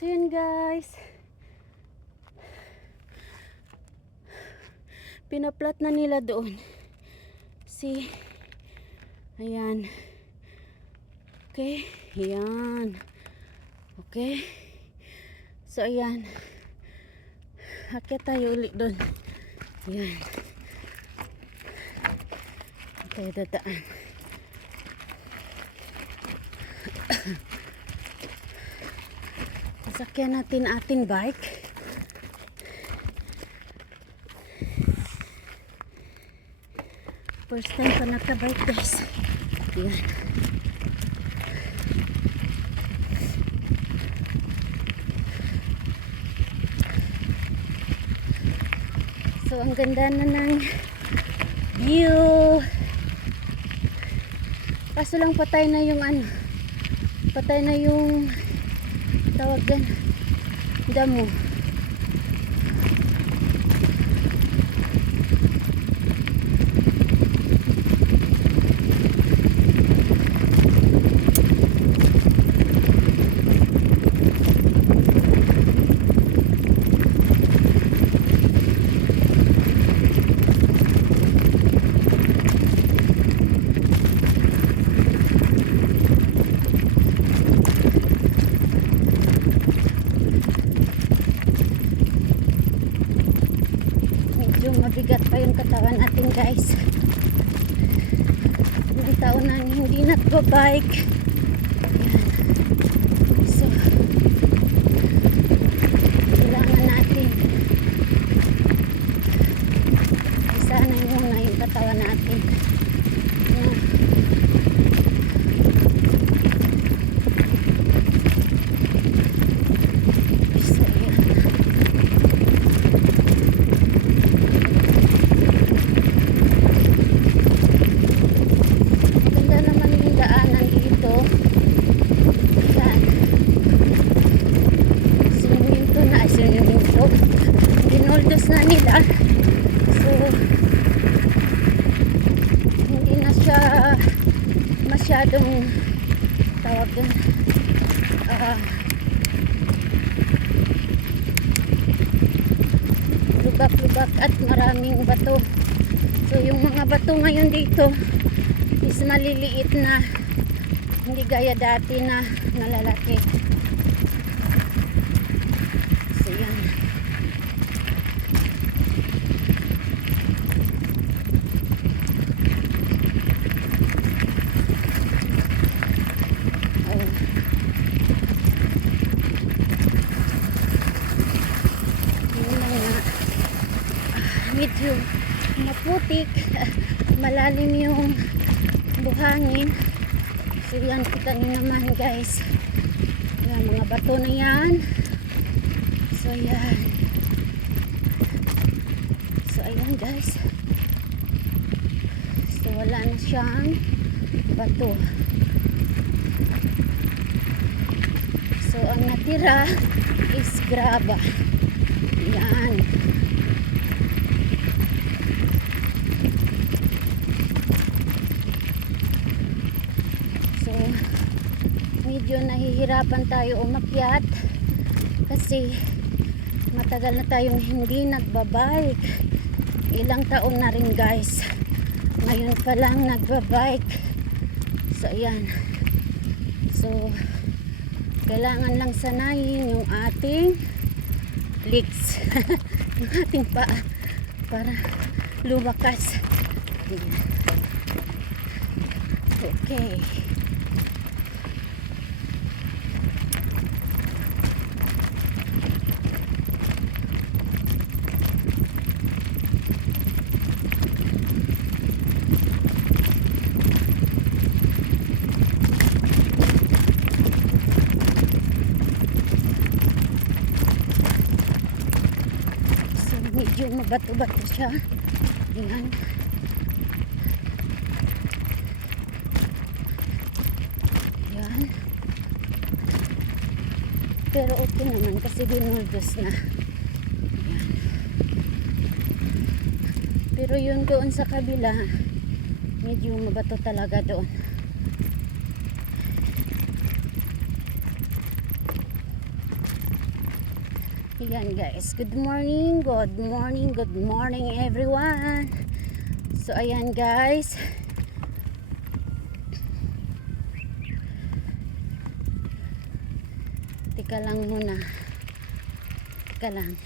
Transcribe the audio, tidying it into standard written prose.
So yun guys, pinaplat na nila doon. See, ayan. Okay, ayan. Okay, so ayan, akyat tayo ulit doon. Ayan, tayo dadaan. Sasakyan natin ating bike. First time pa nakabike guys. Ayan. So ang ganda na ng view. Kaso lang patay na yung patay na yung tawag dyan, damo. Mabigat pa yung katawan natin guys. Hindi taon na hindi nagbabike. So kailangan natin isanay muna yung katawan natin. Ginoldos na nila, so hindi na siya masyadong tawag dun lubak-lubak at maraming bato. So yung mga bato ngayon dito is maliliit na, hindi gaya dati na malalaki. So yan. Medyo maputik, malalim yung buhangin. So yan, kita nyo naman guys, yan, mga bato na yan. So yan, so ayan guys, so wala na siyang bato. So ang natira is graba. Yan. Medyo nahihirapan tayo umakyat kasi matagal na tayong hindi nagbabike. Ilang taon na rin guys, ngayon pa lang nagbabike. So ayan, so kailangan lang sanayin yung ating legs yung ating paa para lumakas. Okay. Medyo mabato-bato siya. Ayan. Ayan. Pero okay naman kasi dinuldos na. Ayan. Pero yun doon sa kabila, medyo mabato talaga doon. Ayan guys, good morning, good morning, good morning everyone. So ayan guys, teka lang muna, teka lang.